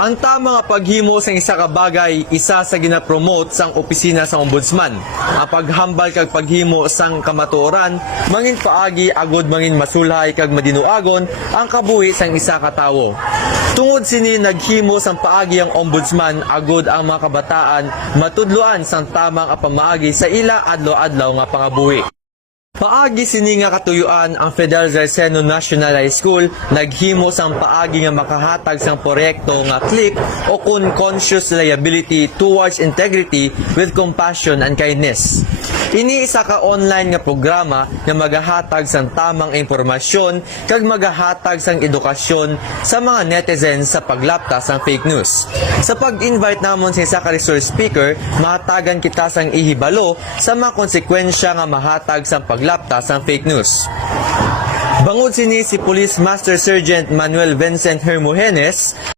Ang tama nga paghimo sa isa ka bagay, isa sa ginapromote sang opisina sa ombudsman. Ang paghambal kag paghimo sang kamatuoran, mangin paagi agod mangin masulhay kag madinuagon ang kabuhi sang isa ka tawo. Tungod sini naghimo sang paagi ang ombudsman agod ang mga kabataan matudloan sang tamang pamaagi sa ila adlaw-adlaw nga pangabuhi. Paagi sini nga katuyuan ang Fidel Zarceno National High School naghimo sang paagi nga makahatag sang proyekto nga CLIP o kun Conscious Liability Towards Integrity with Compassion and Kindness. Ini isa ka online nga programa nga magahatag sang tamang impormasyon kag magahatag sang edukasyon sa mga netizens sa paglaptas sang fake news. Sa pag-invite namon sa isa ka resource speaker, mahatagan kita sang ihibalo sa mga konsekwensya nga mahatag sang paglaptas sang fake news. Bangod sini si Police Master Sergeant Manuel Vincent Hermogenes